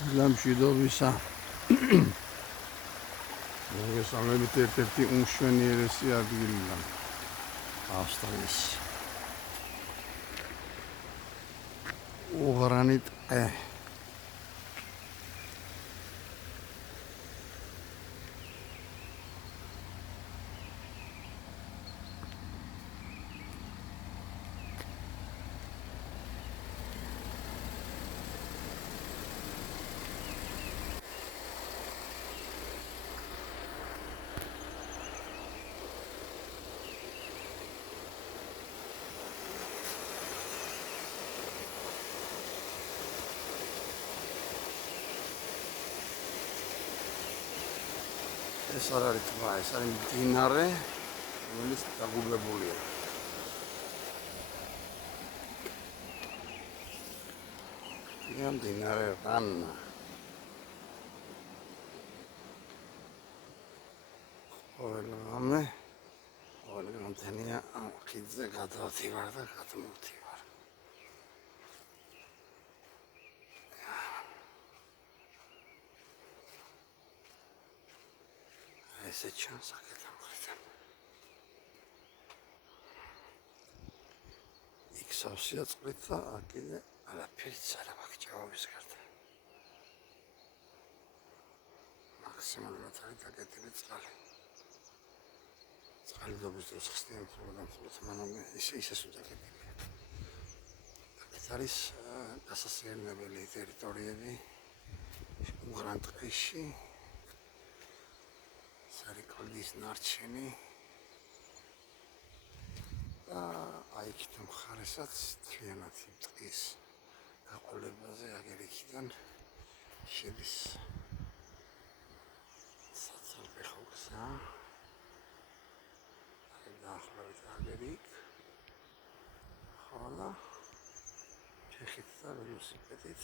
მშვიდობისა. მოგესალმებით ერთ-ერთი უმშვენიერესი ადგილიდან ავსტრალიის. უღრანი ტყე. ეს არ არის ტბა, ეს არის მდინარე, რომელიც დაგუგებულია. ამ მდინარე რანა. ყველგან მთენია ამ ხიდზე გადავდივარ და გადმოვდივარ. ესე ჩანს აქედან მხრიდან. იქ სავსეა წყლით და აქ კიდე არაფერიც არ აქვს ჭაობის გარდა. მაქსიმალურად არის დაკეტილი წყალი. წყალდობის დროს ხსნიან პროგრამს, მაგრამ ისე დაკეტილია. აქ არის გასასეირნებელი ტერიტორიები უღრან ტყეში. სარიკლდის ნარჩენი და აიქით მხარესაც თლიანად ტყის გაყოლებაზე აგერიქიდან შედის საცალფეხო გზა. დაახლოებით აგერიქ ხოლო ფეხით და ველოსიპედით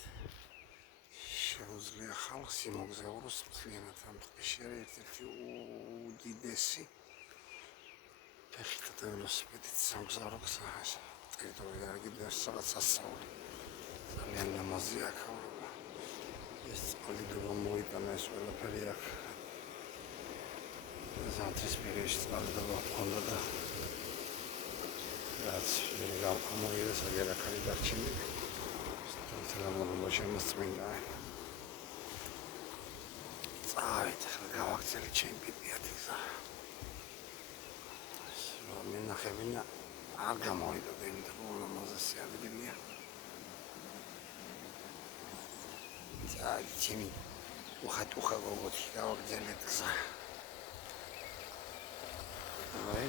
შეუძლია ხალხს იმოგზაუროს მთლიანად ამ ტყეში. არის ერთ-ერთი უდიდესი ფეხით და ველოსიპედით სამგზავრო გზა. ტერიტორია არ კიდევ რაღაც ასწავლი. ძალიან ლამაზი აქაურობა. ეს წყალდიდობა მოიტანა, ეს ყველაფერი აქ. ზამთრის პერიოდში წყალდიდობა ჰქონდა და რაც გამოიდეს აგერ აქ არის დარჩენილი. სტანდარტულად შემოსწმინდა. წავით, ახლა გავაქცევით ჩემი პიპიად გზა. მინახებინა არ გამოვიდოდა, იმიტომ რომ ლამაზი ადგილია. ჩემი უხატუხა გოგოთი გავაგრძელეთ გზა. აი